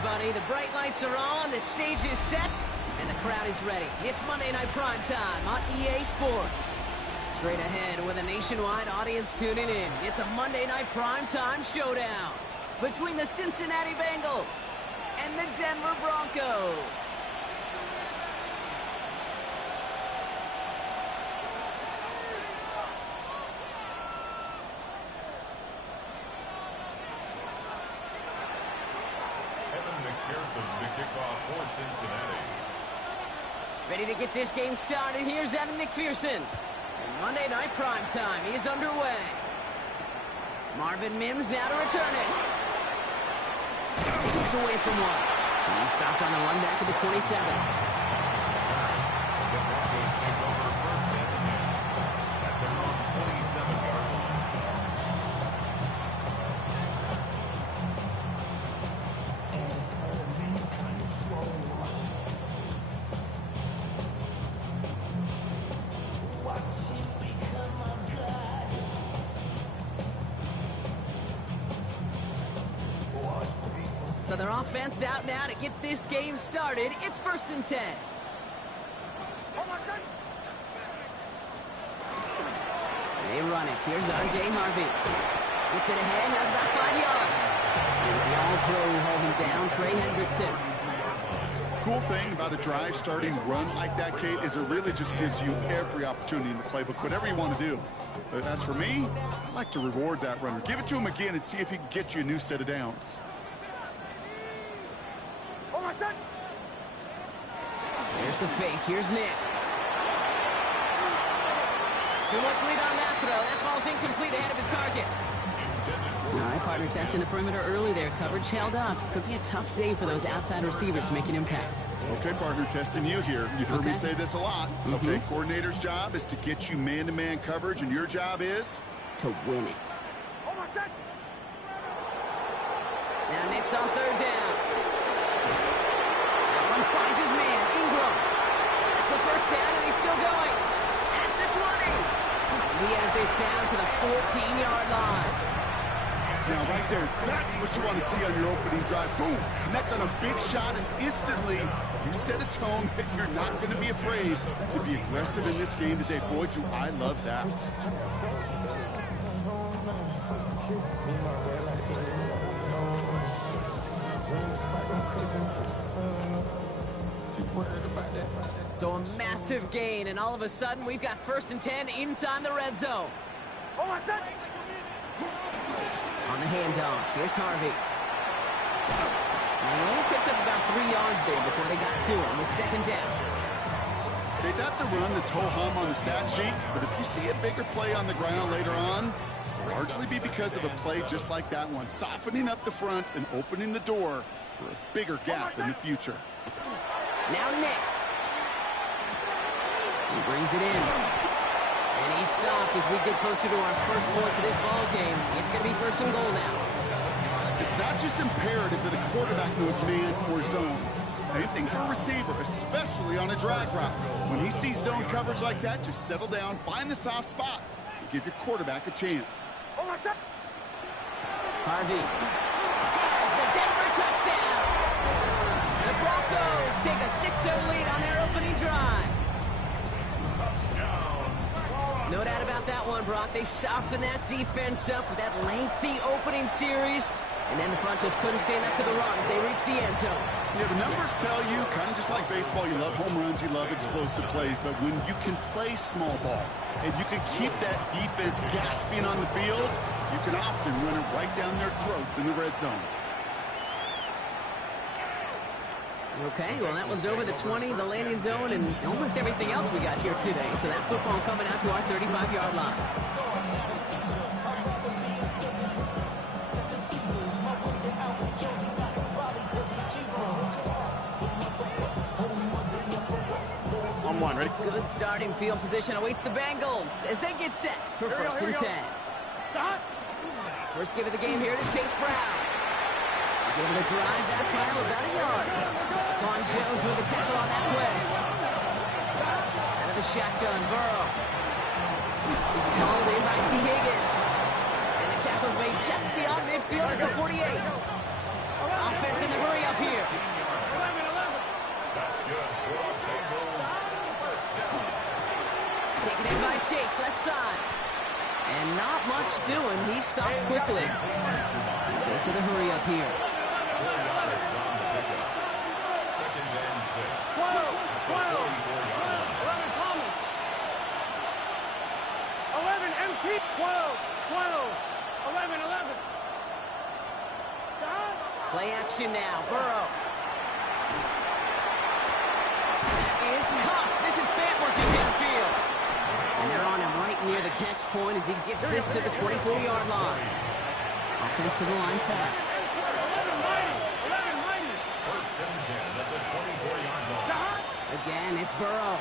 everybody. The bright lights are on, the stage is set, and the crowd is ready. It's Monday Night Primetime on EA Sports. Straight ahead with a nationwide audience tuning in, it's a Monday Night Primetime showdown between the Cincinnati Bengals and the Denver Broncos. The kickoff for Cincinnati. Ready to get this game started. Here's Evan McPherson. And Monday Night Primetime is underway. Marvin Mims now to return it. Moves away from one. He's stopped on the run back at the 27. The Broncos take over first and 10 at their own 27-yard line. So their offense out now to get this game started. It's 1st and 10. They run it. Here's R.J. Harvey. Gets it ahead, has about 5 yards. Here's the all-pro holding down Trey Hendrickson. Cool thing about a drive starting run like that, Kate, is it really just gives you every opportunity in the playbook, whatever you want to do. But as for me, I like to reward that runner. Give it to him again and see if he can get you a new set of downs. There's the fake. Here's Nix. Too much lead on that throw. That ball's incomplete ahead of his target. All right, partner testing the perimeter early there. Coverage held up. Could be a tough day for those outside receivers to make an impact. Okay, partner, testing you here. You've heard me say this a lot. Okay, coordinator's job is to get you man-to-man coverage, and your job is? To win it. Now Nix on 3rd down. That one finds his man, Ingram. That's the 1st down, and he's still going. At the 20. He has this down to the 14-yard line. Now, right there, that's what you want to see on your opening drive. Boom! Connect on a big shot, and instantly you set a tone that you're not going to be afraid to be aggressive in this game today. Boy, do I love that. So a massive gain, and all of a sudden we've got 1st and 10 inside the red zone. On the handoff, here's Harvey. And he only picked up about 3 yards there before they got to him with 2nd down. Okay, that's a run that's ho-hum on the stat sheet, but if you see a bigger play on the ground later on, it'll largely be because of a play just like that one, softening up the front and opening the door for a bigger gap in the future. Now Nix. He brings it in. And he's stopped as we get closer to our first points of this ball game. It's going to be 1st and goal now. It's not just imperative that a quarterback knows man or zone. Same thing for a receiver, especially on a drag route. When he sees zone coverage like that, just settle down, find the soft spot, and give your quarterback a chance. Harvey has the Denver touchdown. The Broncos take a 6-0 lead on their opening drive. No doubt about that one, Brock. They softened that defense up with that lengthy opening series, and then the front just couldn't stand up to the run as they reached the end zone. Yeah, the numbers tell you, kind of just like baseball, you love home runs, you love explosive plays, but when you can play small ball and you can keep that defense gasping on the field, you can often run it right down their throats in the red zone. Okay, well, that one's over the 20, the landing zone, and almost everything else we got here today. So that football coming out to our 35-yard line. On one, ready? Good starting field position awaits the Bengals as they get set for 1st and 10. First give of the game here to Chase Brown. He's able to drive that pile about a yard. Quan Jones with a tackle on that play. Out of the shotgun, Burrow. This is hauled in by T. Higgins. And the tackle's made just beyond midfield at the 48. Offense in the hurry up here. the chase, left side. And not much doing. He stopped quickly. Goes to the hurry up here. 4 yards on the pickup. Second and 6. 12, 12. 44-yard line. 11 Thomas. 11 MT. 12, 12. 11, 11. Stop. Play action now. Burrow. That is Cox. This is Fant working midfield. And they're on him right near the catch point as he gets this to the 24-yard line. Offensive line fast. 11 mighty. 11 mighty. First and 10 at the 24-yard line. Stop. Again, it's Burrow.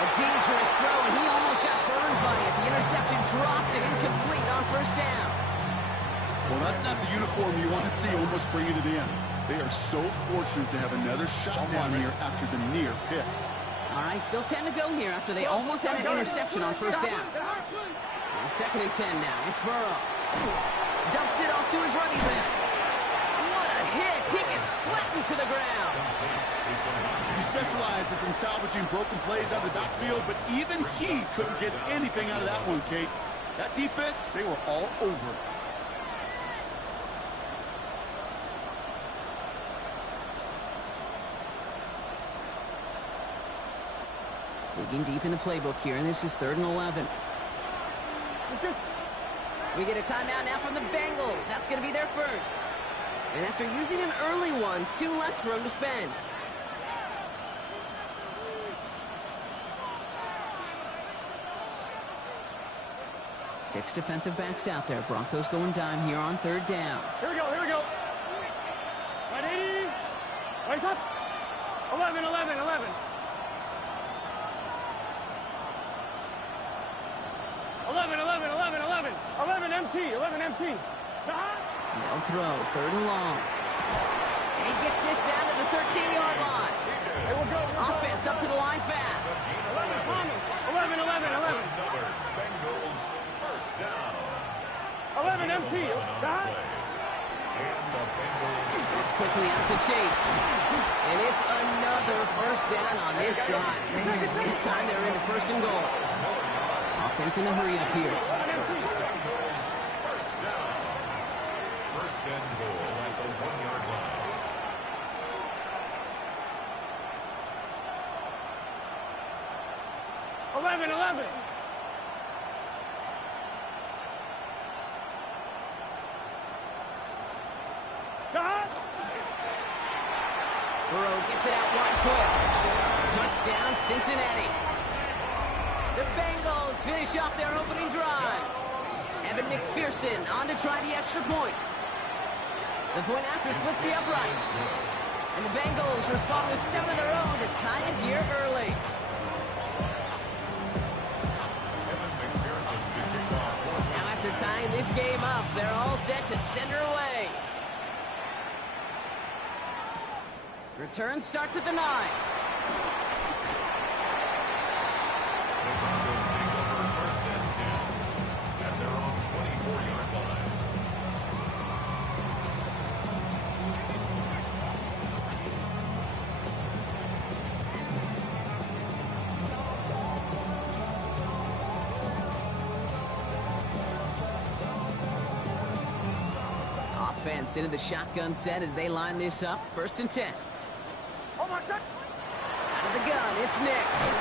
A dangerous throw, and he almost got burned by it. The interception dropped and incomplete on first down. Well, that's not the uniform you want to see almost bringing it in. They are so fortunate to have another shot down here after the near pick. All right, still 10 to go here after they almost had an interception on first down. And second and 10 now. It's Burrow. Dumps it off to his running back. What a hit. He gets flattened to the ground. He specializes in salvaging broken plays out of the backfield, but even he couldn't get anything out of that one, Kate. That defense, they were all over it. Digging deep in the playbook here, and this is 3rd and 11. We get a timeout now from the Bengals. That's going to be their first. And after using an early one, 2 left for him to spend. Six defensive backs out there. Broncos going dime here on 3rd down. Here we go, here we go. Ready? Race up. 11, 11, 11. 11, 11, 11, 11. 11 MT, 11 MT. Stop. They'll throw, 3rd and long. And he gets this down to the 13-yard line. Hey, we'll go. Offense up to the line fast. 11 Thomas. 11, 11, 11. Another Bengals first down. 11 MT. Stop. And the Bengals It's quickly out to Chase. And it's another first down on this drive. Man, this time they're into 1st and goal. Offense in the hurry up here. Bengals first down. First and goal at the 1-yard line. Eleven, 11. Stop. Burrow gets it out wide quick. Touchdown, Cincinnati. The Bengals finish off their opening drive. Evan McPherson on to try the extra point. The point after splits the uprights. And the Bengals respond with 7 of their own to tie it here early. Now after tying this game up, they're all set to send her away. Return starts at the 9. The Broncos take over first and 10 at their own 24-yard line. Offense into the shotgun set as they line this up. 1st and 10. Oh my God. Out of the gun, it's Nix.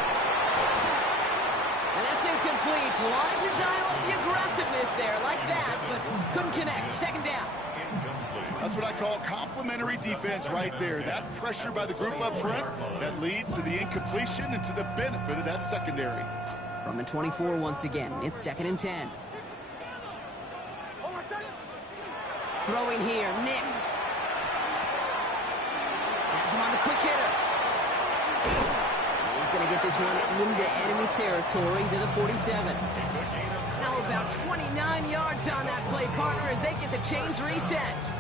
And that's incomplete. Wanted to dial up the aggressiveness there like that, but couldn't connect. 2nd down. Incomplete. That's what I call complementary defense right there. That pressure by the group up front, that leads to the incompletion and to the benefit of that secondary. From the 24 once again, it's 2nd and 10. Oh my God. Throwing here, Nix. Has him on the quick hitter. He's going to get this one into enemy territory to the 47. Now about 29 yards on that play, partner, as they get the chains reset.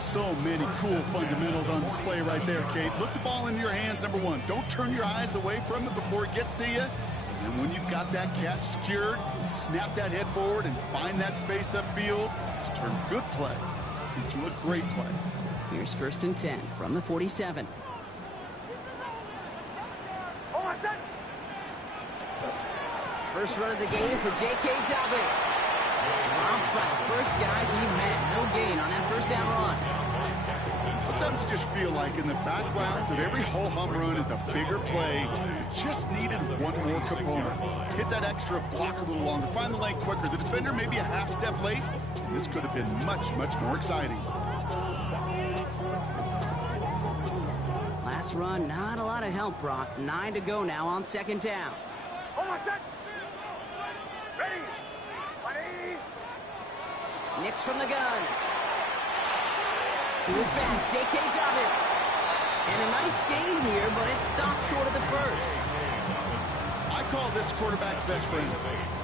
So many cool fundamentals on display right there, Kate. Look the ball in your hands, number one. Don't turn your eyes away from it before it gets to you. And when you've got that catch secured, snap that head forward and find that space upfield to turn good play into a great play. Here's 1st and 10 from the 47. Oh my God. First run of the game for J.K. Dobbins. Dropped by the first guy he met. No gain on that first down run. Sometimes you just feel like in the background of every ho-hum run is a bigger play. You just needed one more component. Hit that extra block a little longer. Find the lane quicker. The defender may be a half step late. And this could have been much, much more exciting. Last run, not a lot of help, Brock. 9 to go now on second down. Hold on, set. Ready. Ready. Nix from the gun. To his back, J.K. Dobbins. And a nice game here, but it stopped short of the first. I call this quarterback's best friend.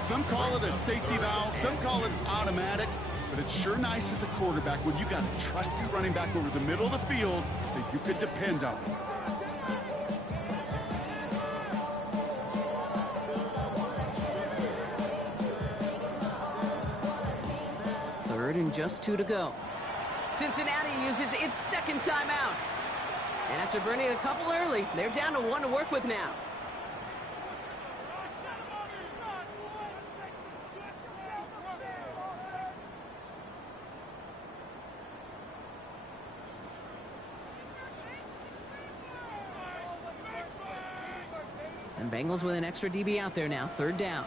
Some call it a safety valve, some call it automatic, but it's sure nice as a quarterback when you got a trusty running back over the middle of the field that you could depend on. Third and just 2 to go. Cincinnati uses its second timeout. And after burning a couple early, they're down to 1 to work with now. And Bengals with an extra DB out there now. Third down.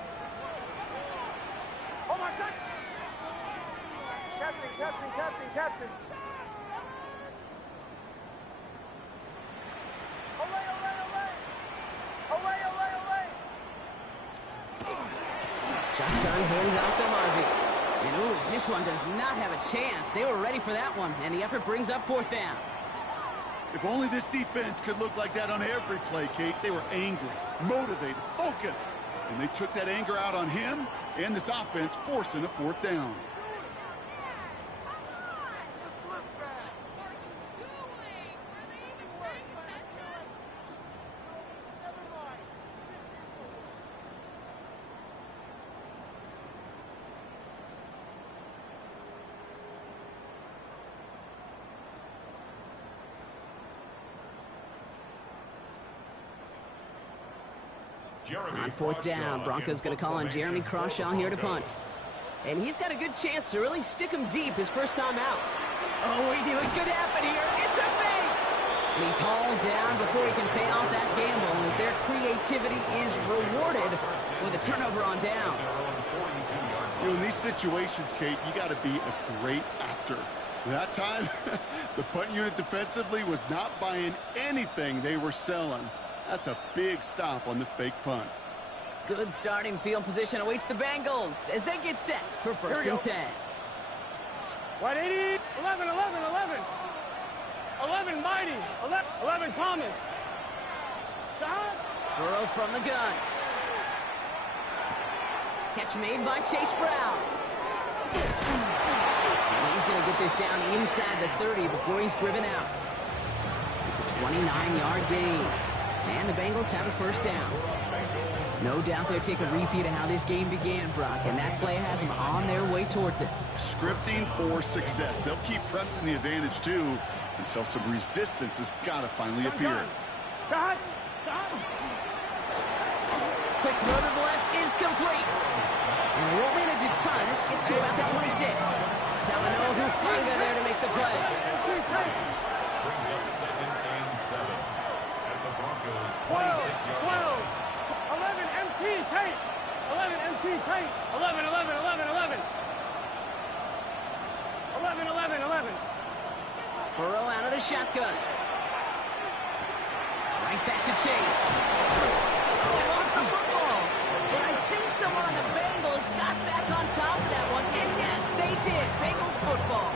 Hold on, set. Captain, captain, captain, captain. Away, away, away. Away, away, away. Shotgun hands out to Harvey. And ooh, this one does not have a chance. They were ready for that one, and the effort brings up fourth down. If only this defense could look like that on every play, Kate. They were angry, motivated, focused. And they took that anger out on him and this offense, forcing a fourth down. On fourth down, Broncos going to call on Jeremy Crawshaw here to punt. And he's got a good chance to really stick him deep his first time out. Oh, we do. It could happen here. It's a fake! And he's hauled down before he can pay off that gamble as their creativity is rewarded with a turnover on downs. You know, in these situations, Kate, you got to be a great actor. That time, the punt unit defensively was not buying anything they were selling. That's a big stop on the fake punt. Good starting field position awaits the Bengals as they get set for first and 10. 180, 11, 11, 11. 11, Mighty. 11, Thomas. Stop. Burrow from the gun. Catch made by Chase Brown. And he's going to get this down inside the 30 before he's driven out. It's a 29-yard gain. And the Bengals have a first down. No doubt they'll take a repeat of how this game began, Brock, and that play has them on their way towards it. Scripting for success. They'll keep pressing the advantage, too, until some resistance has got to finally appear. Stop. Stop. Quick throw to the left is complete. And they won't manage a ton. This gets to about the 26. Talanoa Hufanga there to make the play. Brings up second and 7. At the Broncos 12, 26-yard 11, MT, Tate. 11, MT, Tate. 11, 11, 11, 11. 11, 11, 11. Burrow out of the shotgun. Right back to Chase. Oh, he lost the football. But I think someone on the Bengals got back on top of that one. And yes, they did. Bengals football.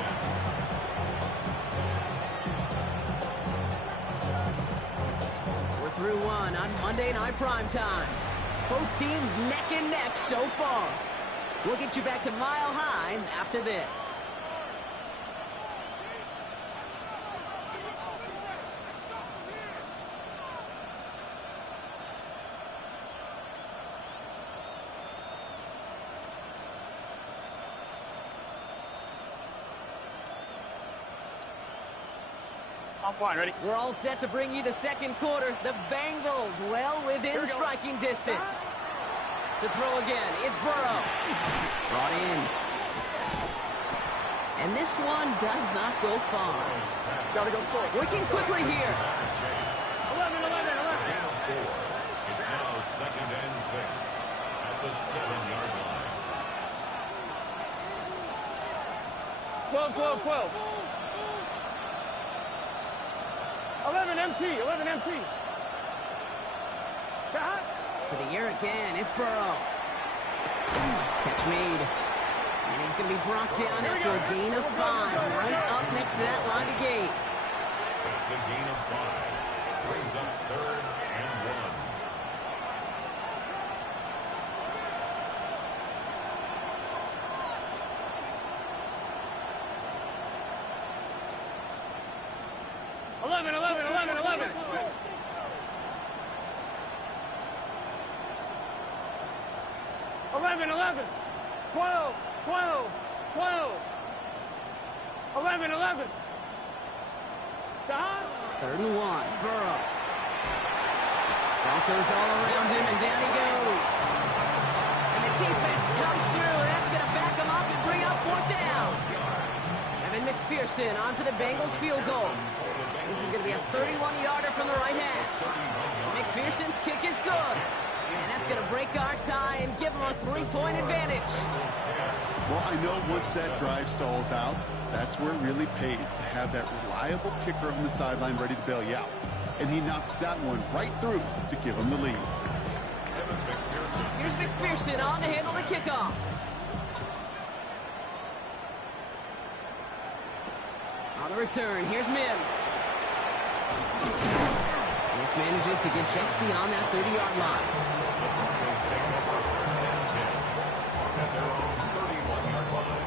We're through one on Monday Night Primetime. Both teams neck and neck so far. We'll get you back to Mile High after this. I'm fine, ready? We're all set to bring you the second quarter. The Bengals well within striking distance. To throw again, it's Burrow. Brought in. And this one does not go far. Gotta go for it. Working quickly here. 11. It's now 2nd and 6 at the 7-yard line. 12. 11 empty. To the air again, it's Burrow. Catch made. And he's going to be brought down after a gain of 5, right up next to that line of gate. That's a gain of 5. Brings up 3rd and 1. Eleven. 12. 11. Stop. 3rd and 1, Burrow. Broncos all around him, and down he goes. And the defense comes through. That's going to back him up and bring up 4th down. Evan McPherson on for the Bengals field goal. This is going to be a 31-yarder from the right half. McPherson's kick is good. And that's going to break our tie and give them a 3-point advantage. Well, I know once that drive stalls out, that's where it really pays to have that reliable kicker on the sideline ready to bail you out. And he knocks that one right through to give him the lead. Here's McPherson on to handle the kickoff. On the return, here's Mims. This manages to get just beyond that 30-yard line. The Broncos take over 1st and 10 at their own 31-yard line.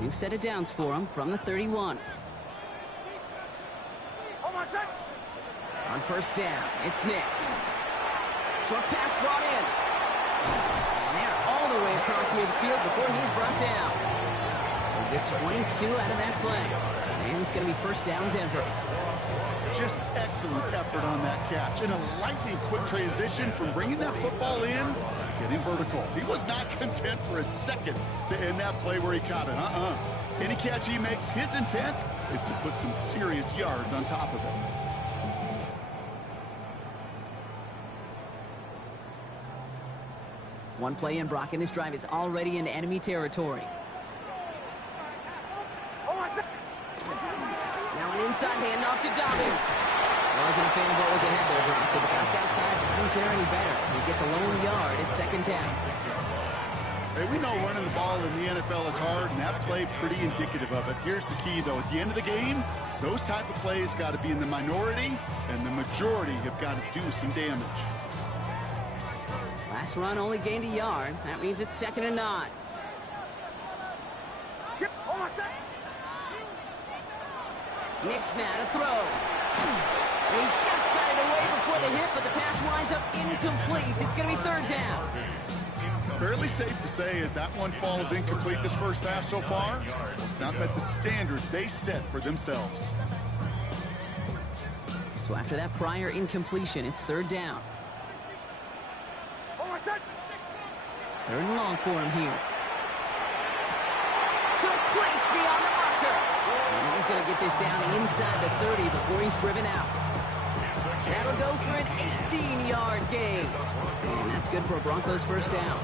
New set of downs for him from the 31. On 1st down, it's Nix. Short pass brought in. And they're all the way across midfield before he's brought down. They get 22 out of that play. And it's going to be 1st down, Denver. Just excellent effort on that catch. And a lightning quick transition from bringing that football in to getting vertical. He was not content for a second to end that play where he caught it. Any catch he makes, his intent is to put some serious yards on top of it. One play in, Brock, and this drive is already into enemy territory. Now an inside handoff to Dobbins. Wasn't a fan of what was ahead there, Brock, but the bounce outside doesn't fare any better. He gets a lone yard at 2nd down. Hey, we know running the ball in the NFL is hard, and that play pretty indicative of it. Here's the key, though. At the end of the game, those type of plays got to be in the minority, and the majority have got to do some damage. Last run only gained a yard. That means it's 2nd and 9. Nix now to throw. He just got it away before the hit, but the pass winds up incomplete. It's going to be 3rd down. Fairly safe to say as that one falls incomplete this first half so far, it's not met the standard they set for themselves. So after that prior incompletion, it's 3rd down. 3rd and long for him here. Complete beyond the marker. And he's going to get this down inside the 30 before he's driven out. That'll go for an 18-yard gain. And that's good for a Broncos 1st down.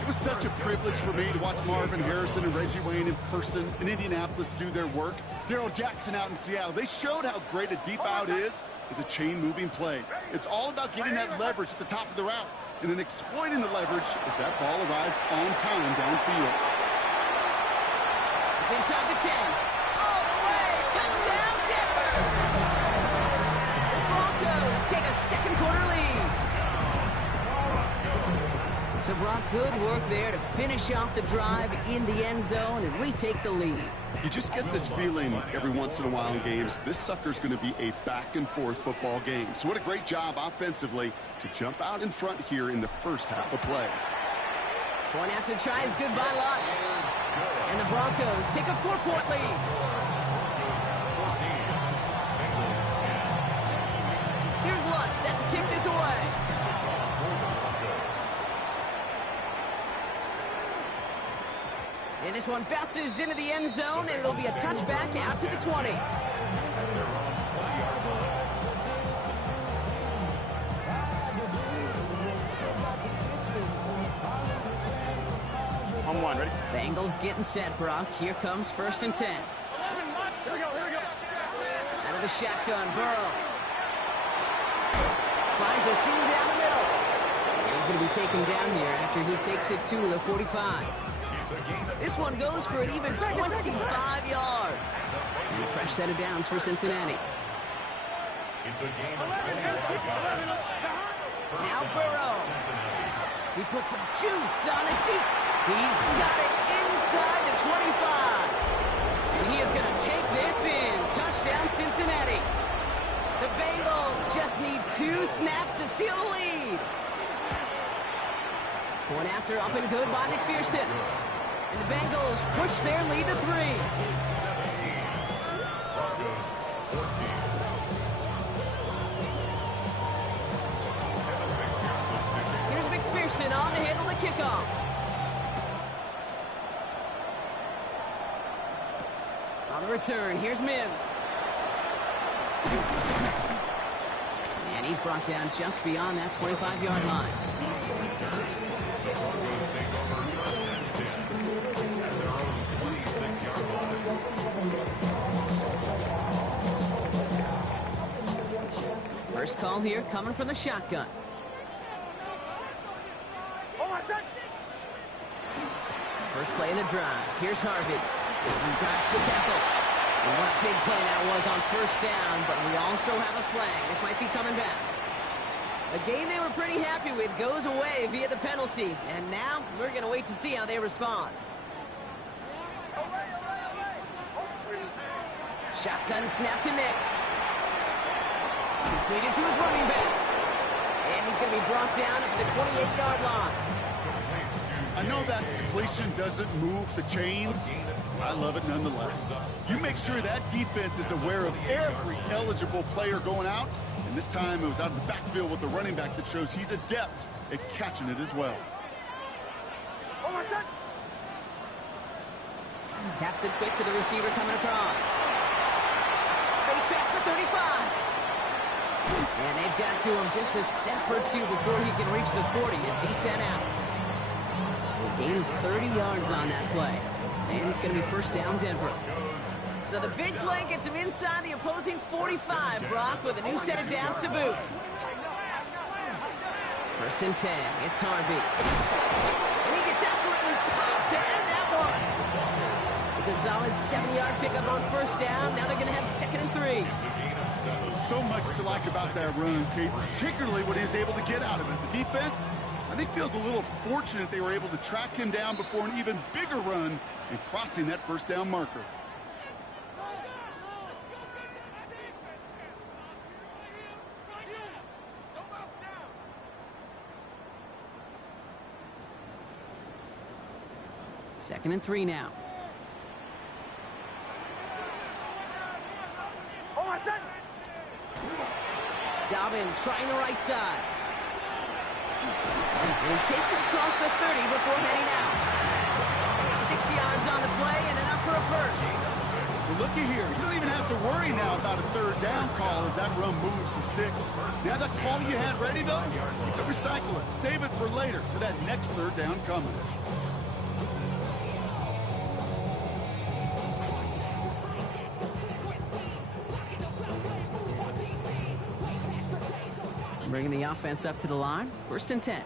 It was such a privilege for me to watch Marvin Harrison and Reggie Wayne in person in Indianapolis do their work. Darrell Jackson out in Seattle. They showed how great a deep out is as a chain-moving play. It's all about getting that leverage at the top of the route and then exploiting the leverage as that ball arrives on time downfield. It's inside the 10. All the way. Touchdown, Denver! The Broncos take a 2nd quarter lead. So Brock, good work there to finish off the drive in the end zone and retake the lead. You just get this feeling every once in a while in games, this sucker's going to be a back-and-forth football game. So what a great job offensively to jump out in front here in the first half of play. Point after try is good by Lutz. And the Broncos take a 4-point lead. Here's Lutz set to kick this away. And this one bounces into the end zone, and it'll be a touchback out to the 20. On one, ready? Bengals getting set, Brock. Here comes 1st and 10. Here we go, here we go. Out of the shotgun, Burrow. Finds a seam down the middle. He's going to be taken down here after he takes it to the 45. This one goes for an even 25 yards. And a fresh set of downs for Cincinnati. It's a game of 25 yards. Now Burrow. He puts some juice on it deep. He's got it inside the 25. And he is going to take this in. Touchdown, Cincinnati. The Bengals just need 2 snaps to steal the lead. Point after up and good by McPherson. And the Bengals push their lead to 3. 17. Broncos 14. Here's McPherson on to handle the kickoff. On the return, here's Mims. And he's brought down just beyond that 25-yard line. The Broncos take over 1st and 10 at their own 26-yard line. First call here coming from the shotgun. First play of the drive. Here's Harvey. He dodged the tackle. And what a big play that was on 1st down, but we also have a flag. This might be coming back. A game they were pretty happy with goes away via the penalty. And now we're going to wait to see how they respond. Shotgun snap to Nix. Completed to his running back. And he's going to be brought down at the 28-yard line. I know that completion doesn't move the chains. I love it nonetheless. You make sure that defense is aware of every eligible player going out. And this time it was out of the backfield with the running back that shows he's adept at catching it as well. Taps it quick to the receiver coming across. Space past the 35. And they've got to him just a step or 2 before he can reach the 40 as he's sent out. Gains 30 yards on that play. And it's going to be 1st down Denver. So the big play gets him inside the opposing 45, Brock, with a new set of downs to boot. 1st and 10. It's Harvey. And he gets absolutely popped to end that one. It's a solid 7-yard pickup on 1st down. Now they're going to have 2nd and 3. So much to like about that run, Kate, particularly what he was able to get out of it. The defense, I think, feels a little fortunate they were able to track him down before an even bigger run and crossing that 1st down marker. Second and 3 now. Dobbins trying the right side. And takes it across the 30 before heading out. 6 yards on the play and enough for a 1st. Well, looky here. You don't even have to worry now about a 3rd down call as that run moves the sticks. Now that call you had ready, though, you can recycle it. Save it for later for that next 3rd down coming. Bringing the offense up to the line. 1st and 10.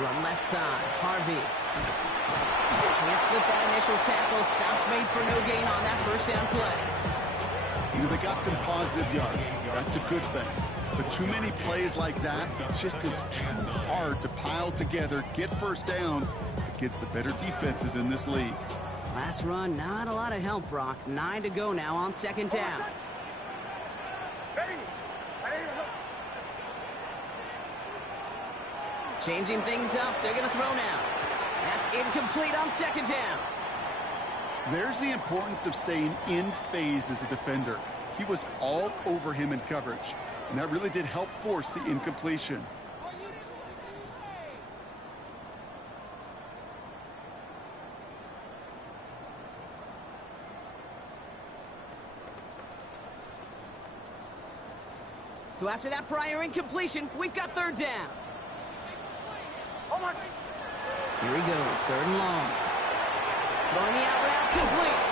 Run left side. Harvey. Can't slip that initial tackle. Stops made for no gain on that 1st down play. You know, they got some positive yards. That's a good thing. But too many plays like that, it just is too hard to pile together, get 1st downs against the better defenses in this league. Last run, not a lot of help, Brock. 9 to go now on 2nd down. Changing things up, they're going to throw now. That's incomplete on second down. There's the importance of staying in phase as a defender. He was all over him in coverage, and that really did help force the incompletion. So after that prior incompletion, we've got third down. Here he goes, third and long. Throwing the out route, complete.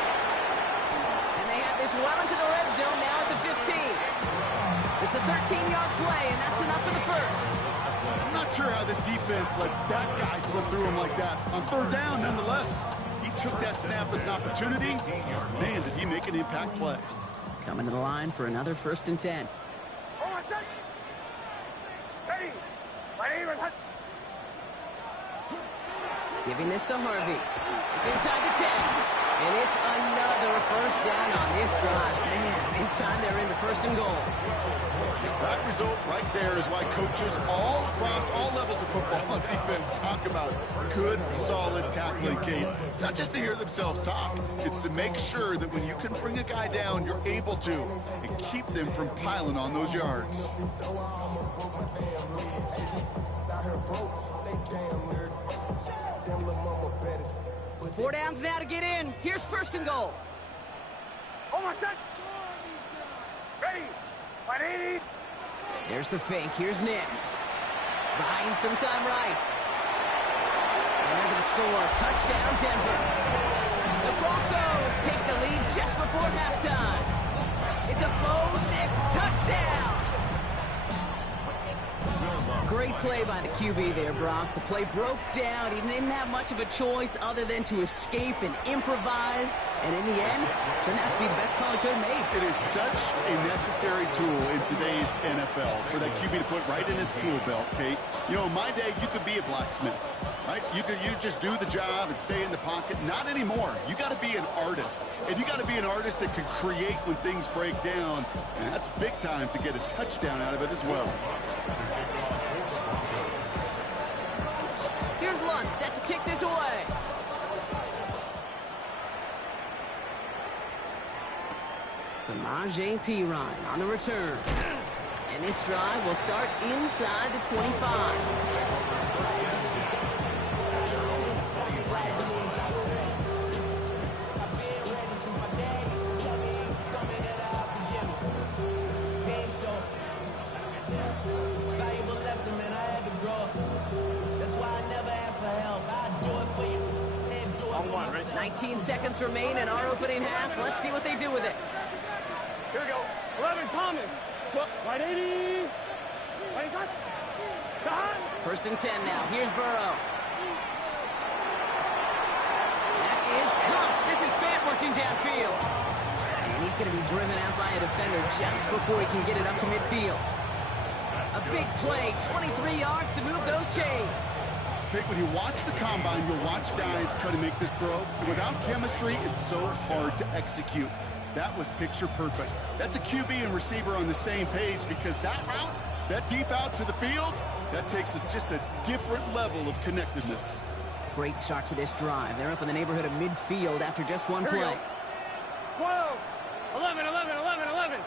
And they have this well into the red zone now at the 15. It's a 13-yard play, and that's enough for the first. I'm not sure how this defense let that guy slip through him like that. On third down, nonetheless, he took that snap as an opportunity. Man, did he make an impact play. Coming to the line for another 1st and 10. Giving this to Harvey. It's inside the 10. And it's another first down on this drive. Man, this time they're into 1st and goal. That result right there is why coaches all across all levels of football on defense talk about good, solid tackling, Kate. It's not just to hear themselves talk. It's to make sure that when you can bring a guy down, you're able to, and keep them from piling on those yards. 4 downs now to get in. Here's 1st and goal. There's the fake. Here's Nix. Buying some time right. And they're going to score. Touchdown, Denver. The Broncos take the lead just before halftime. It's a Bo Nix touchdown. Great play by the QB there, Brock. The play broke down. He didn't have much of a choice other than to escape and improvise. And in the end, turned out to be the best call he could have made. It is such a necessary tool in today's NFL for that QB to put right in his tool belt, Kate. You know, in my day, you could be a blacksmith, right? You just do the job and stay in the pocket. Not anymore. You got to be an artist. And you got to be an artist that can create when things break down. And that's big time to get a touchdown out of it as well. Here's Lunt, set to kick this away. Samaje Perine on the return. And this drive will start inside the 25. Valuable lesson, man, I had to grow up. That's why I never ask for help. I do it for you. And do it for 19 seconds remain in our opening half. Let's see what they do with it. Here we go. 11, Thomas. Right 80. Right shot. Shot. 1st and 10 now. Here's Burrow. That is Kups. This is Fant working downfield. And he's going to be driven out by a defender just before he can get it up to midfield. A big play, 23 yards to move those chains. Vic, when you watch the combine, you'll watch guys try to make this throw. Without chemistry, it's so hard to execute. That was picture perfect. That's a QB and receiver on the same page, because that route, that deep out to the field, that takes just a different level of connectedness. Great start to this drive. They're up in the neighborhood of midfield after just one play. 12, 11, 11, 11, 11.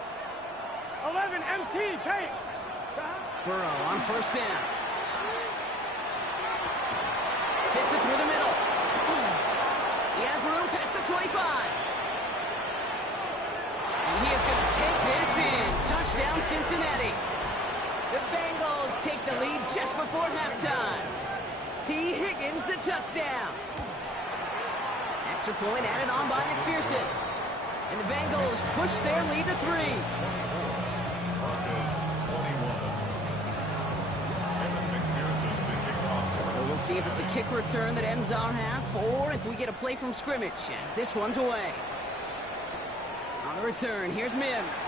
11, MT, Kate. Burrow on 1st down. Fits it through the middle. He has room past the 25. And he is going to take this in. Touchdown, Cincinnati. The Bengals take the lead just before halftime. T. Higgins, the touchdown. Extra point added on by McPherson. And the Bengals push their lead to 3. We'll see if it's a kick return that ends our half, or if we get a play from scrimmage, as this one's away. On the return, here's Mims.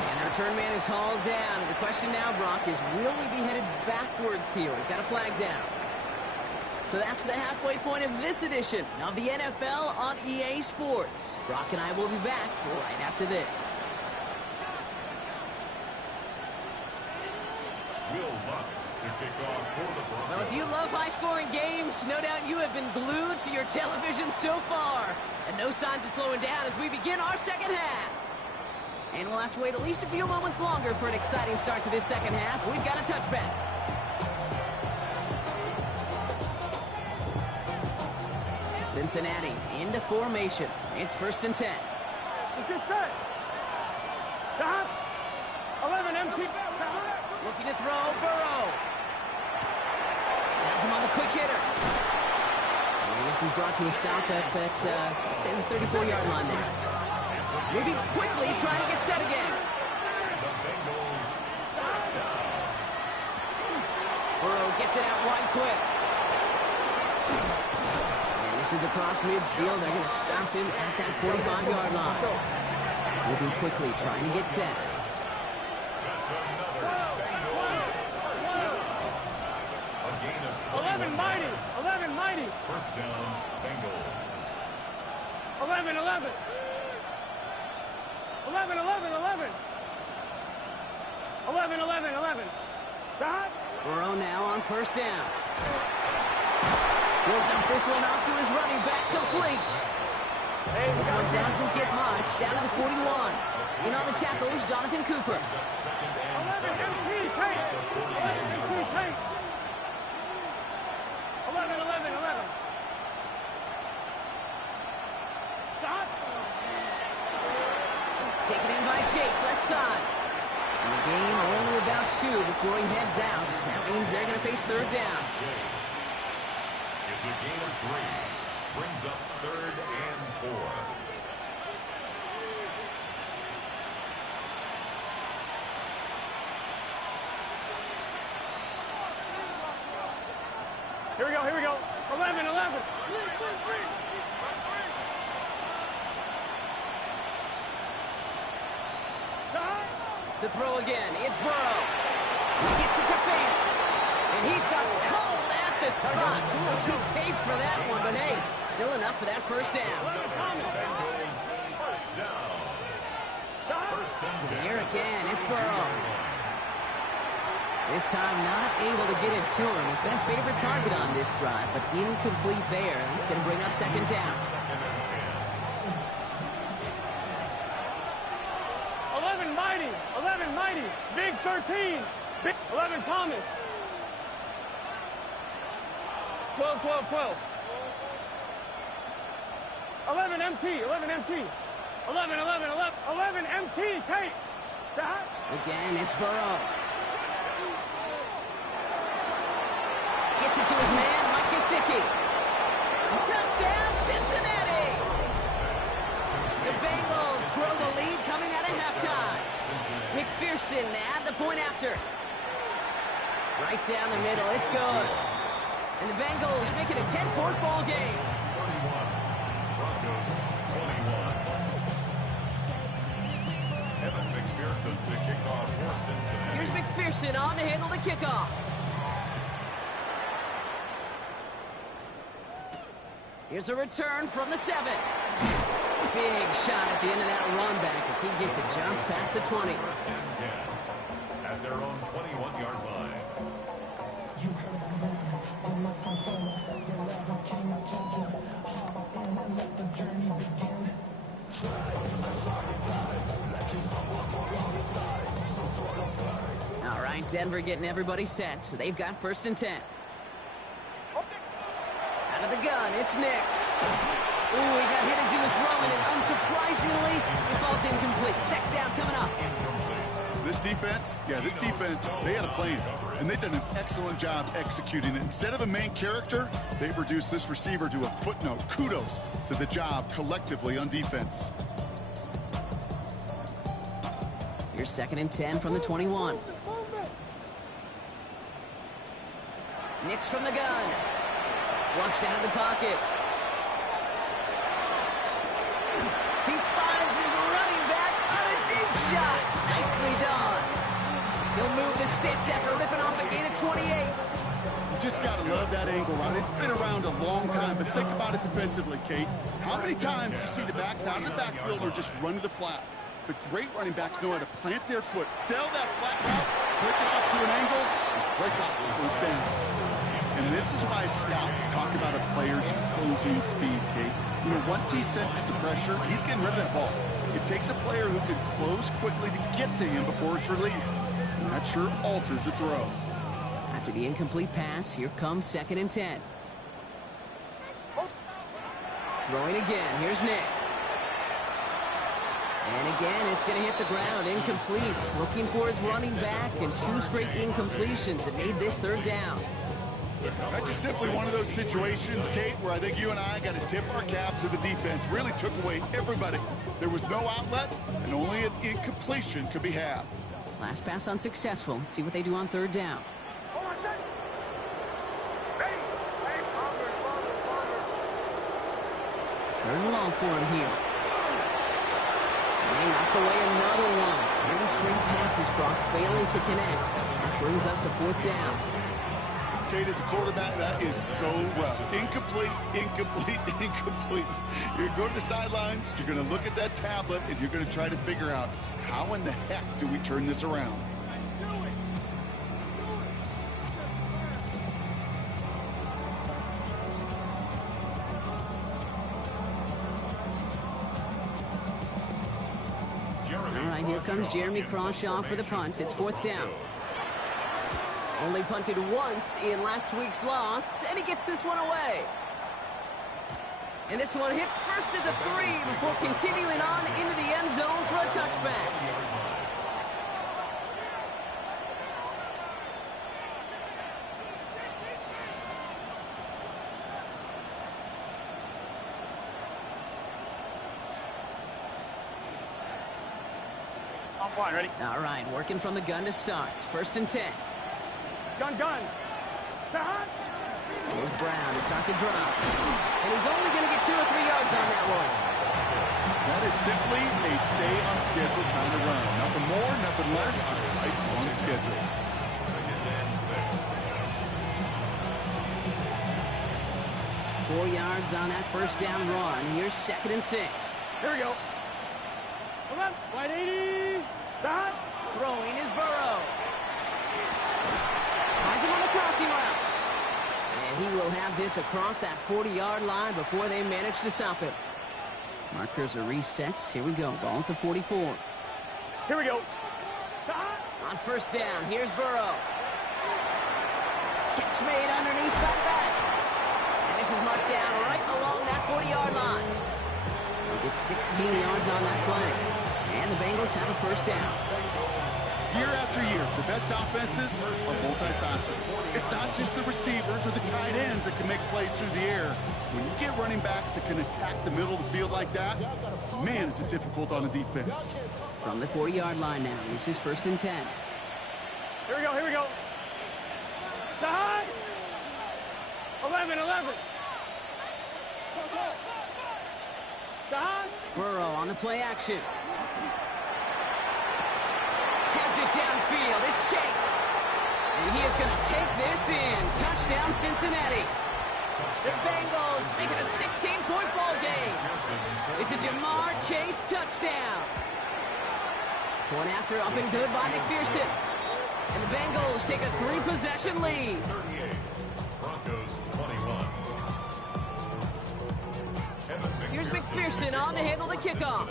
And the return man is hauled down. And the question now, Brock, is will we be headed backwards here? We've got a flag down. So that's the halfway point of this edition of the NFL on EA Sports. Brock and I will be back right after this. Will Lutz to kick off for the Broncos. Well, if you love high-scoring games, no doubt you have been glued to your television so far. And no signs of slowing down as we begin our second half. And we'll have to wait at least a few moments longer for an exciting start to this second half. We've got a touchback. Cincinnati into formation. It's 1st and 10. Let's get set. Stop. 11 empty. Looking to throw, Burrow. Has him on the quick hitter. And this is brought to a stop at let's say the 34-yard line there. Moving quickly, trying to get set again. The Bengals first down. Burrow gets it out wide quick. And this is across midfield. They're going to stop him at that 45-yard line. Moving quickly, trying to get set. That's another Bengals first down. A gain of 11 mighty. 11 mighty. First down, Bengals. 11, 11. 11, 11, 11. 11, 11, 11. Stop. Burrow now on 1st down. He'll dump this one off to his running back, complete. This one doesn't get much, down to the 41. In on the tackle is Jonathan Cooper. 11 MT, Kate. 11 MT, Kate. 11, 11, 11. Stop. Taken in by Chase, left side. And the game only about 2 before he heads out. That means they're going to face 3rd down. It's a gain of 3. Brings up 3rd and 4. Here we go, here we go. 11, 11. To throw again, it's Burrow. He gets it to Fant. And he's stopped cold at the spot. Ooh, he paid for that one, but hey, still enough for that 1st down. Bengals first down. First and 10. Here again, it's Burrow. This time not able to get it to him. He's been a favorite target on this drive, but incomplete there. It's going to bring up 2nd down. 11 mighty. 11 mighty. Big 13. Big 11 Thomas. 12, 12, 12. 11 MT. 11 MT. 11, 11, 11. 11 MT. Kate. Stop. Again, it's Burrow. Gets it to his man, Mike Gesicki. Touchdown, Cincinnati! The Bengals grow the lead coming out of halftime. McPherson at the point after. Right down the middle, it's good. And the Bengals make it a 10-point ball game. 31. Broncos 21. Evan McPherson to kick off for Cincinnati. Here's McPherson on to handle the kickoff. Here's a return from the 7. Big shot at the end of that run back as he gets it just past the 20. First and 10 at their own 21-yard line. All right, Denver getting everybody set. So they've got 1st and 10. Out of the gun, it's Nix. Ooh, he got hit as he was throwing it. Unsurprisingly, he falls incomplete. 2nd down coming up. This defense, they had a plan, and they've done an excellent job executing it. Instead of a main character, they've reduced this receiver to a footnote. Kudos to the job collectively on defense. Here's 2nd and 10 from the 21. Nix from the gun. Flushed out of the pocket. He finds his running back on a deep shot. Nicely done. He'll move the sticks after ripping off a gain of 28. just got to love that angle, right? It's been around a long time, but think about it defensively, Kate. How many times you see the backs out of the backfield or just run to the flat? The great running backs know how to plant their foot, sell that flat route, break it off to an angle, and break off the first down. And this is why scouts talk about a player's closing speed, Kate. You know, once he senses the pressure, he's getting rid of that ball. It takes a player who can close quickly to get to him before it's released. And that sure altered the throw. After the incomplete pass, here comes 2nd and 10. Throwing again. Here's Nix. And again, it's going to hit the ground. Incomplete. Looking for his running back, and 2 straight incompletions that made this 3rd down. That's just simply one of those situations, Kate, where I think you and I got to tip our cap to the defense. Really took away everybody. There was no outlet, and only an incompletion could be had. Last pass unsuccessful. Let's see what they do on 3rd down. 3rd and long for him here. They knock away another one. 3 straight passes, Brock, failing to connect. That brings us to 4th down. Kate, as a quarterback, that is so rough. Incomplete, incomplete, incomplete. You're going to go to the sidelines, you're going to look at that tablet, and you're going to try to figure out, how in the heck do we turn this around? All right, here comes Jeremy Crawshaw for the punt. It's 4th down. Only punted once in last week's loss, and he gets this one away. And this one hits first to the 3 before continuing on into the end zone for a touchback. I'm fine, ready? All right, working from the gun to start. 1st and 10. Gun. Here's Brown to start the drive. And he's only going to get 2 or 3 yards on that one. That is simply a stay on schedule kind of run. Nothing more, nothing less, just right on schedule. 4 yards on that 1st down run. Here's 2nd and 6. Here we go. Come on. Wide 80. Stop. Throwing is Burrow. Finds him on the crossing route. And he will have this across that 40-yard line before they manage to stop it. Markers are reset. Here we go. Ball at the 44. Here we go. Stop. On 1st down, here's Burrow. Catch made underneath that back. And this is marked down right along that 40-yard line. They'll get 16 yards on that play. And the Bengals have a 1st down. Year after year, the best offenses are multifaceted. It's not just the receivers or the tight ends that can make plays through the air. When you get running backs that can attack the middle of the field like that, man, is it difficult on the defense. From the 40-yard line now, this is 1st and 10. Here we go. Stop. 11. Stop. Burrow on the play action. Has it downfield. It's Chase. And he is going to take this in. Touchdown, Cincinnati. The Bengals make it a 16-point ball game. It's a Jamar Chase touchdown. Point after up and good by McPherson. And the Bengals take a 3-possession lead. 38. Broncos 21. Here's McPherson on to handle the kickoff.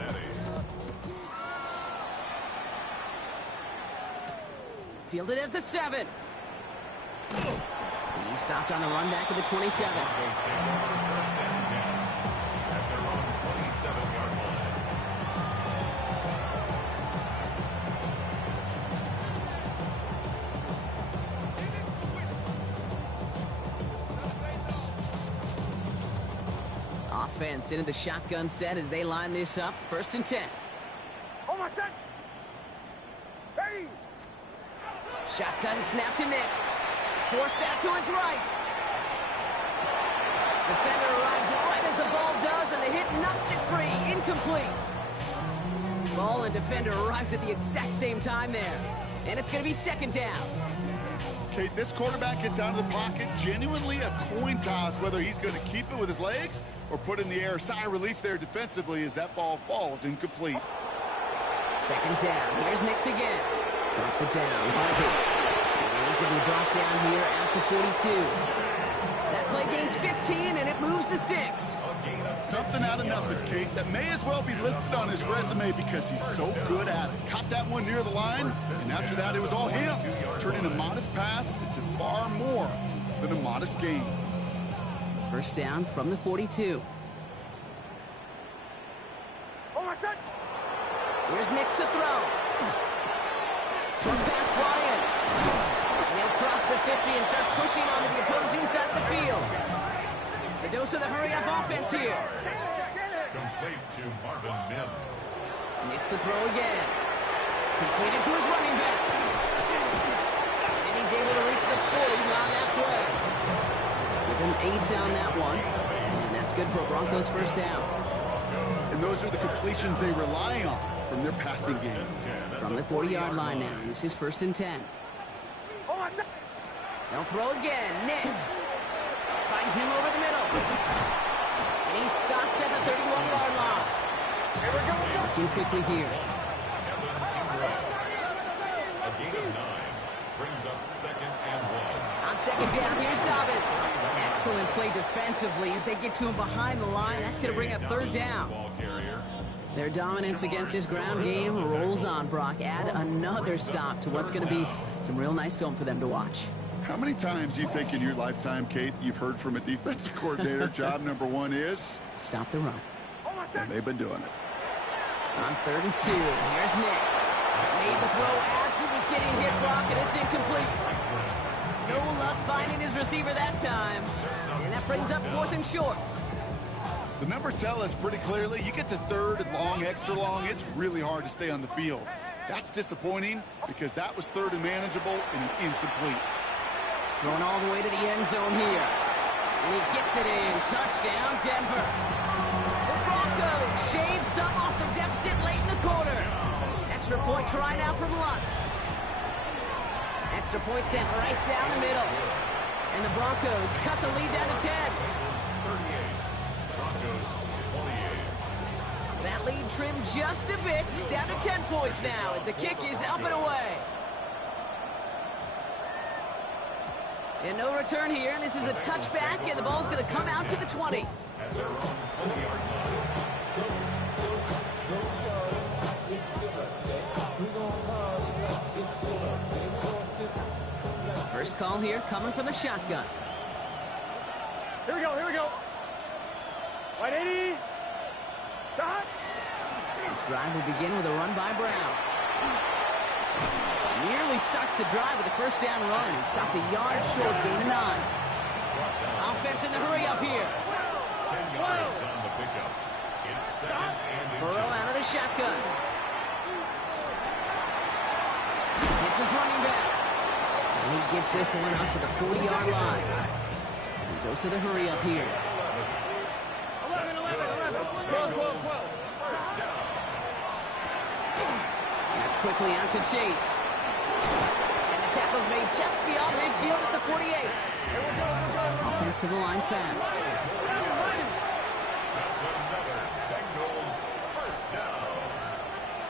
Fielded at the 7. He stopped on the run back at the 27. Offense into the shotgun set as they line this up. 1st and 10. Oh, my son. Hey. Shotgun snap to Nix. Forced out to his right. Defender arrives right as the ball does, and the hit knocks it free. Incomplete. Ball and defender arrived at the exact same time there. And it's going to be 2nd down. Kate, this quarterback gets out of the pocket, genuinely a coin toss whether he's going to keep it with his legs or put it in the air. Sigh of relief there defensively as that ball falls incomplete. Second down. Here's Nix again. Drops it down. Harvey. And he's going to be brought down here at the 42. That play gains 15, and it moves the sticks. Something out of nothing, Kate, that may as well be listed on his resume because he's so good at it. Caught that one near the line, and after that, it was all him, turning a modest pass into far more than a modest gain. First down from the 42. Here's Nix to throw. Short pass brought in. And he'll cross the 50 and start pushing onto the opposing side of the field. The dose of the hurry-up offense here. Complete to Marvin Mims. Nix to throw again. Completed to his running back. And he's able to reach the 40 on that play. Give him 8 on that one. And that's good for a Broncos first down. And those are the completions they rely on from their passing game. From the 40-yard line now. This is 1st and 10. They'll throw again. Nix finds him over the middle. And he's stopped at the 31-yard line. Working quickly here. A gain of 9 brings up 2nd and 1. On 2nd down, here's Dobbins. Excellent play defensively as they get to him behind the line. That's going to bring up 3rd down. Ball carrier. Their dominance against his ground game rolls on, Brock. Add another stop to what's going to be some real nice film for them to watch. How many times do you think in your lifetime, Kate, you've heard from a defensive coordinator, job number 1 is? Stop the run. And they've been doing it. On 3rd and 2, here's Nix. Made the throw as he was getting hit, Brock, and it's incomplete. No luck finding his receiver that time. And that brings up 4th and short. The numbers tell us pretty clearly, you get to 3rd and long, extra long, it's really hard to stay on the field. That's disappointing because that was 3rd and manageable and incomplete. Going all the way to the end zone here. And he gets it in. Touchdown, Denver. The Broncos shave some off the deficit late in the quarter. Extra point tried out from Lutz. Extra point sent right down the middle. And the Broncos cut the lead down to 10. 38. Broncos 28. That lead trimmed just a bit. Down to 10 points now as the kick is up and away. And no return here. This is a touchback, and the ball's going to come out to the 20. At their own 20-yard line. First call here coming from the shotgun. Here we go, here we go. Right 80. Shot. This drive will begin with a run by Brown. Nearly starts the drive with a first down run. He stopped a yard short, gain of 9. Offense in the hurry up here. 10 yards on the pickup. It's 2nd and Burrow out of the shotgun. It's his running back. And he gets this one up to the 40-yard line. And dose of the hurry up here. 11, 12, 12, 12. That's quickly out to Chase. And the tackle's made just beyond midfield at the 48. Offense to the line fast. That's another Bengals first down.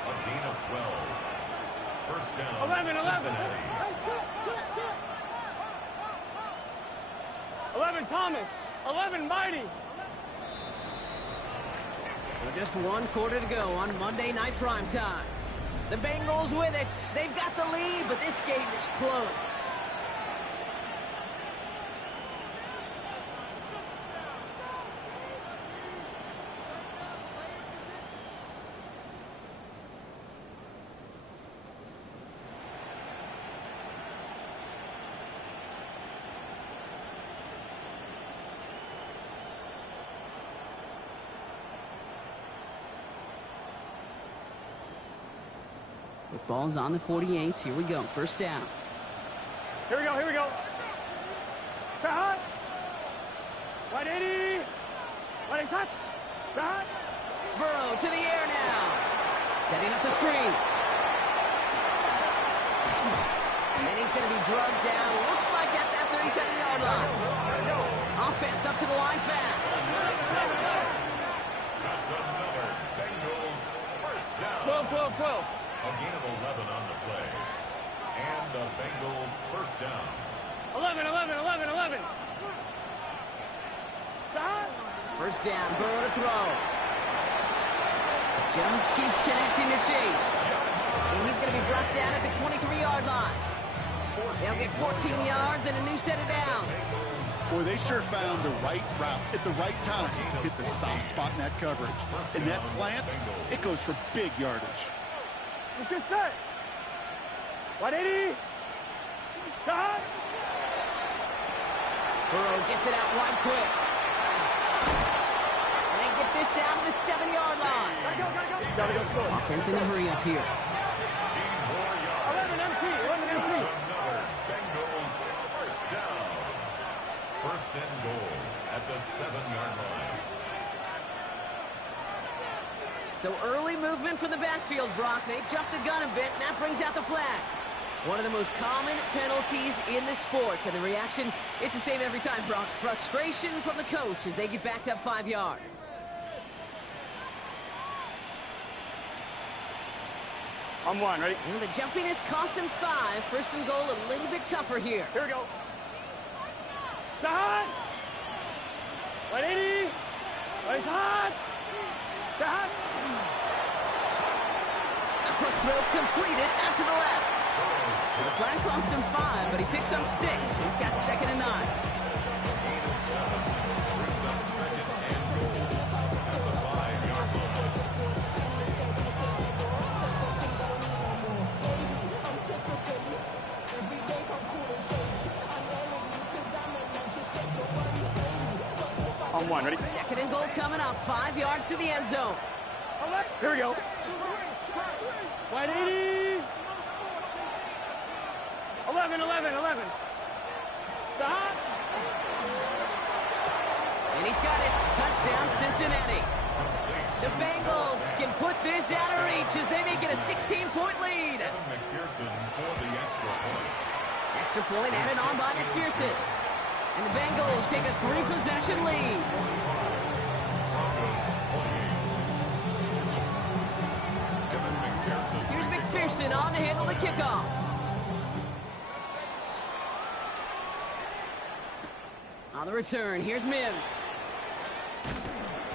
A gain of 12. First down, 11. Cincinnati. 11, Thomas. 11, Mighty. So just 1 quarter to go on Monday Night Primetime. The Bengals with it. They've got the lead, but this game is close. Football's on the 48. Here we go. First down. Here we go, here we go. Shot. Right 80. Right shot. Shot. Burrow to the air now. Setting up the screen. And he's going to be drugged down, looks like at that 37-yard line. Offense up to the line fast. That's another Bengals first down. 12. A gain of 11 on the play. And a Bengal first down. 11. Stop. First down, Burrow to throw. Just keeps connecting to Chase. And he's going to be brought down at the 23-yard line. They'll get 14 yards and a new set of downs. Boy, they sure found the right route at the right time to hit the soft spot in that coverage. And that slant, it goes for big yardage. Let's get set. 180. Stop. Burrow gets it out wide quick. And they get this down to the 7-yard line. Gotta go score. Offense in a hurry up here. 16 more yards. 11 MT. Another Bengals first down. First and goal at the 7-yard line. So early movement from the backfield, Brock. They jumped the gun a bit, and that brings out the flag. One of the most common penalties in the sport. And the reaction, it's the same every time, Brock. Frustration from the coach as they get backed up 5 yards. I'm one, ready? And the jumpiness cost him 5. First and goal, a little bit tougher here. Here we go. Stop. 180. Race hard. Stop. A quick throw completed out to the left. The flag cost him 5, but he picks up 6. We've got 2nd and 9. Gain of 7 brings up 2nd and goal at the 5-yard line. I'm one, ready? 2nd and goal coming up. 5 yards to the end zone. Here we go. 180. 11. Stop. And he's got it. Touchdown, Cincinnati. The Bengals can put this out of reach as they make it a 16-point lead. McPherson for the extra point. Extra point added on by McPherson. And the Bengals take a 3-possession lead. Here's McPherson on to handle the kickoff. On the return, here's Mims.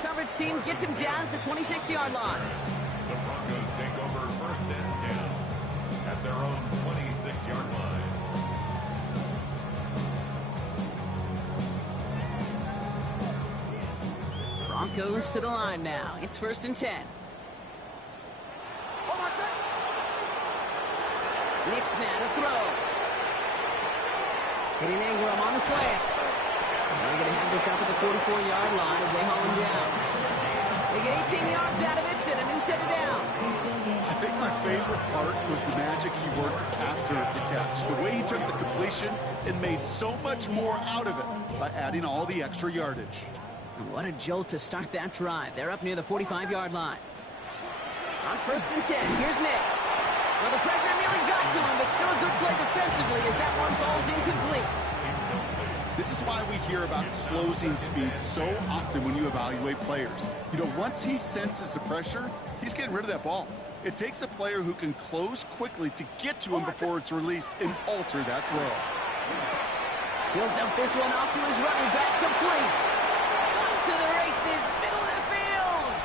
Coverage team gets him down at the 26-yard line. The Broncos take over first and 10 at their own 26-yard line. Broncos to the line now. It's 1st and 10. Nick's now to throw. Hitting Ingram on the slant. They're going to have this up at the 44-yard line as they haul him down. They get 18 yards out of it and a new set of downs. I think my favorite part was the magic he worked after the catch. The way he took the completion and made so much more out of it by adding all the extra yardage. And what a jolt to start that drive. They're up near the 45-yard line. On 1st and 10, here's Nix. Well, the pressure nearly got to him, but still a good play defensively as that one falls incomplete. This is why we hear about closing speed so often when you evaluate players. You know, once he senses the pressure, he's getting rid of that ball. It takes a player who can close quickly to get to him before it's released and alter that throw. He'll dump this one off to his running back, complete. Off to the races, middle of the field.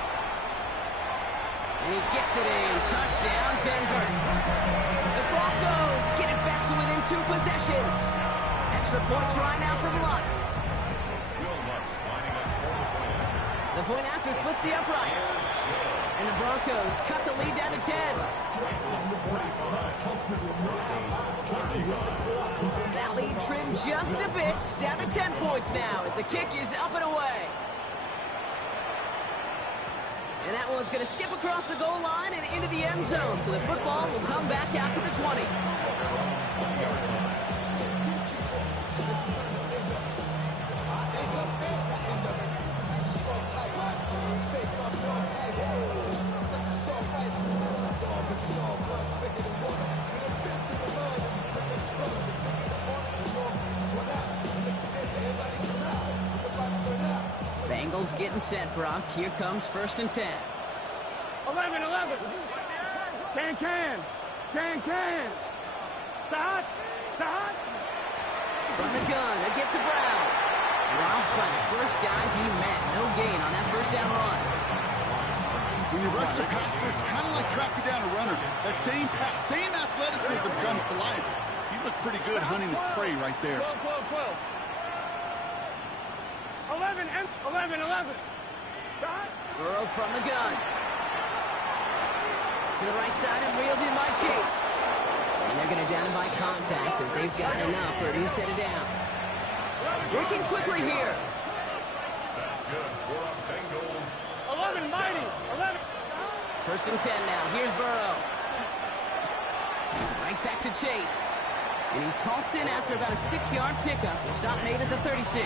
And he gets it in. Touchdown, Denver. The Broncos get it back to within 2 possessions. Extra points right now from Lutz. The point after splits the uprights. And the Broncos cut the lead down to 10. That lead trimmed just a bit, down to 10 points now as the kick is up and away. And that one's going to skip across the goal line and into the end zone, so the football will come back out to the 20. Bengals getting set, Brock. Here comes 1st and 10. 11. Can. Start. From the gun, a get to Brown. Rob flat, first guy he met. No gain on that first down run. When you rush the passer, it's kind of like tracking down a runner. That same pass, same athleticism comes to life. He looked pretty good hunting his prey right there. 12. 11. Start. Burrow from the gun. To the right side and reeled in by Chase. And they're going to down him by contact as they've got enough for a new set of downs. Working quickly here. That's good for a Bengals. 11, mighty. 11. 1st and 10 now. Here's Burrow. Right back to Chase. And he's halts in after about a 6-yard pickup. Stop made at the 36.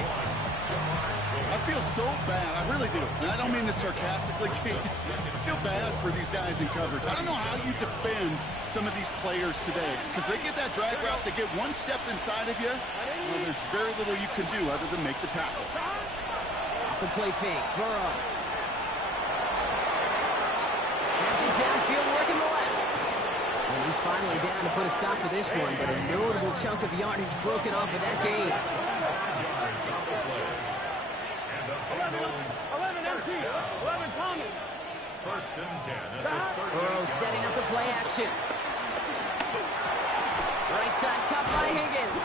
I feel so bad. I really do. And I don't mean this sarcastically, Kate. I feel bad for these guys in coverage. I don't know how you defend some of these players today. Because they get that drag route, they get one step inside of you. Well, there's very little you can do other than make the tackle. Off the play fake. Burrow. Passing downfield, working the left. And he's finally down to put a stop to this one, but a notable chunk of yardage broken off of that game. 11 empty. 11 Thomas. 1st and 10 at the 30. Burrow setting up the play action. Right side cut by Higgins.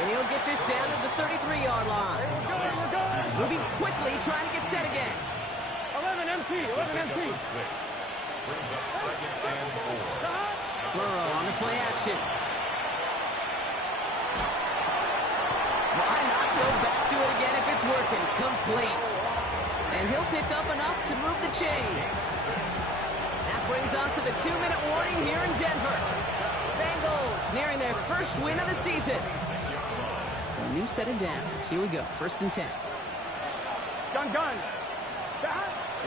And he'll get this down to the 33-yard line. We're good. Moving quickly, trying to get set again. 11 empty. 11 empty. 6. Brings up 2nd and 4. Burrow on the play action. Why not go back to it again if it's working? Complete. And he'll pick up enough to move the chains. That brings us to the 2-minute warning here in Denver. Bengals nearing their first win of the season. So a new set of downs. Here we go. 1st and 10. Gun.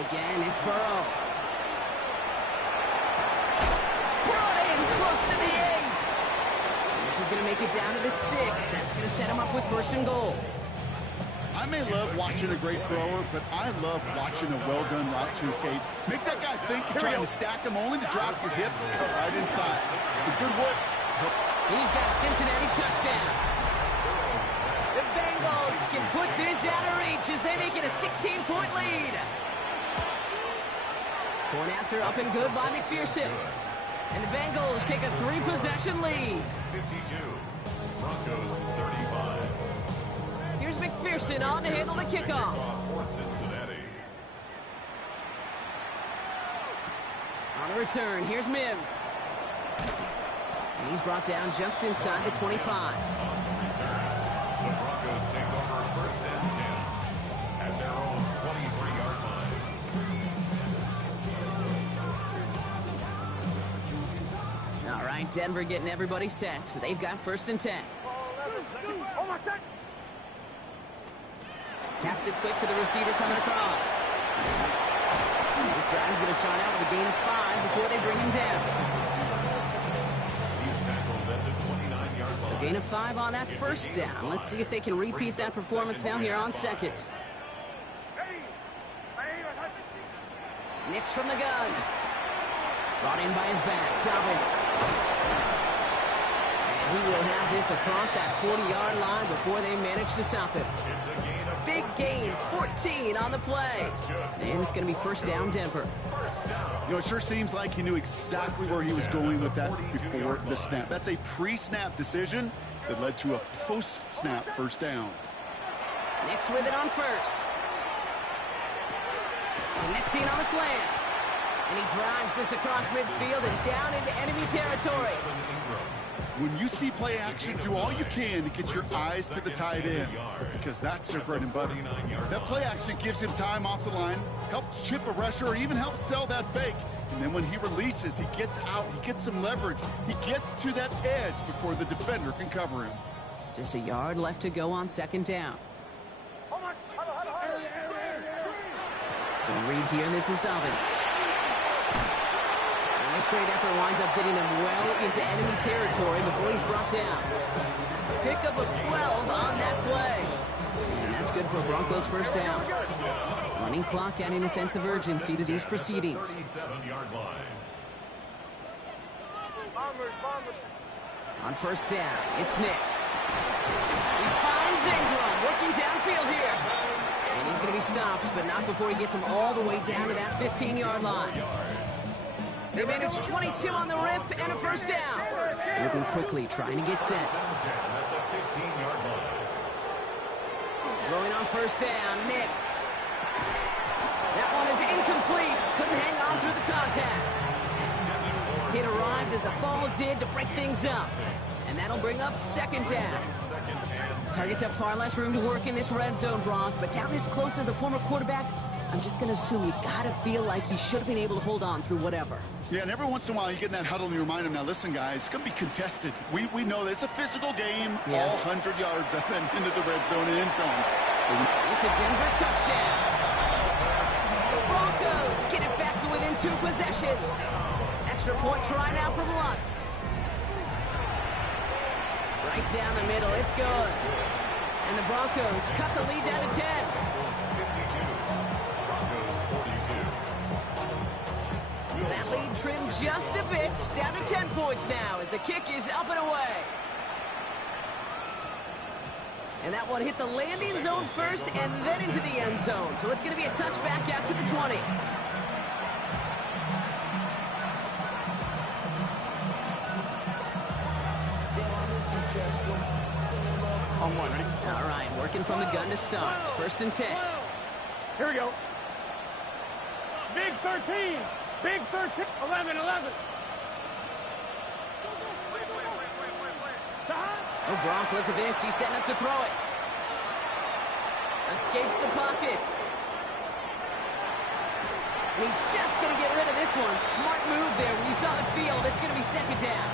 Again, it's Burrow. Brought in close to the 8. This is going to make it down to the 6. That's going to set him up with 1st and goal. I may love watching a great thrower, but I love watching a well-done route too, Kate. Make that guy think you're trying to stack him only to drop your hips and cut right inside. Some good work. He's got a Cincinnati touchdown. The Bengals can put this out of reach as they make it a 16-point lead. Point after up and good by McPherson. And the Bengals take a 3-possession lead. 52. Broncos 35. Here's McPherson on to handle the kickoff. For Cincinnati. On the return, here's Mims. And he's brought down just inside the 25. On the return, the Broncos take over 1st and 10 at their own 23-yard line. All right, Denver getting everybody set. So they've got 1st and 10. Taps it quick to the receiver coming across. This drive's going to start out with a gain of 5 before they bring him down. He's tackled at the 29-yard line. So gain of 5 on that first down. Let's see if they can repeat that performance now here on 2nd. Nix from the gun. Brought in by his back, Dobbins. He will have this across that 40-yard line before they manage to stop him. Big gain, 14 on the play. And it's going to be 1st down, Denver. You know, it sure seems like he knew exactly where he was going with that before the snap. That's a pre-snap decision that led to a post-snap 1st down. Nix with it on 1st. Connecting on the slant. And he drives this across midfield and down into enemy territory. When you see play action, do all you can to get your eyes to the tight end, because that's their bread and butter. That play action gives him time off the line, helps chip a rusher, or even helps sell that fake. And then when he releases, he gets out, he gets some leverage. He gets to that edge before the defender can cover him. Just a yard left to go on 2nd down. So read here, and this is Dobbins. This great effort winds up getting him well into enemy territory before he's brought down. Pickup of 12 on that play. And that's good for a Broncos first down. Running clock adding a sense of urgency to these proceedings. 37-yard line. On first down, it's Nix. He finds Ingram working downfield here. And he's going to be stopped, but not before he gets him all the way down to that 15-yard line. They manage 22 on the rip and a first down. Moving quickly, trying to get set. Throwing on first down, Nix. That one is incomplete. Couldn't hang on through the contact. It arrived as the ball did to break things up. And that'll bring up second down. Targets have far less room to work in this red zone, Bronk, but down this close as a former quarterback, I'm just going to assume you got to feel like he should have been able to hold on through whatever. Yeah, and every once in a while you get in that huddle and you remind him, now listen, guys, it's going to be contested. We know this. It's a physical game, all 100 yards up and into the red zone and end zone. It's a Denver touchdown. The Broncos get it back to within 2 possessions. Extra point try now from Lutz. Right down the middle, it's good. And the Broncos cut the lead down to 10. That lead trimmed just a bit, down to 10 points now as the kick is up and away. And that one hit the landing zone first and then into the end zone. So it's going to be a touchback out to the 20. On one, ready? All right, working from the gun to start. First and 10. Here we go. Big 13. Big 13. 11. Oh, Gronk, look at this. He's setting up to throw it. Escapes the pocket. And he's just going to get rid of this one. Smart move there. When you saw the field, it's going to be second down.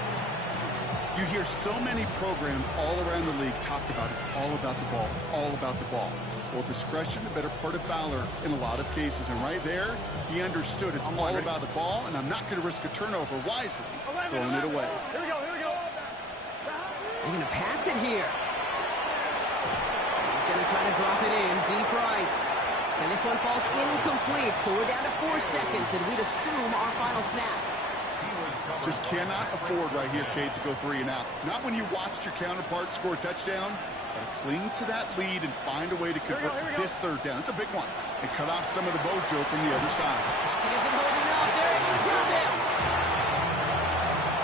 You hear so many programs all around the league talk about it's all about the ball. It's all about the ball. Well, discretion, the better part of valor in a lot of cases. And right there, he understood it's all about the ball, and I'm not going to risk a turnover wisely, throwing it away. Here we go. They're going to pass it here. He's going to try to drop it in deep right. And this one falls incomplete, so we're down to 4 seconds, and we'd assume our final snap. Just cannot afford right here, Kate, to go 3 and out. Not when you watched your counterpart score a touchdown. But cling to that lead and find a way to convert this third down. It's a big one. And cut off some of the mojo from the other side. Pocket isn't holding up. They're able to drop him.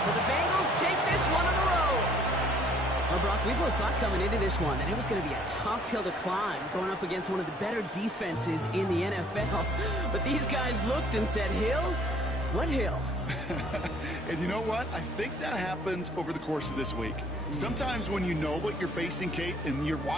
So the Bengals take this one on the road. Well, Brock, we both thought coming into this one that it was going to be a tough hill to climb going up against one of the better defenses in the NFL. But these guys looked and said, Hill? What hill? And you know what? I think that happened over the course of this week. Sometimes when you know what you're facing, Kate, and you're watching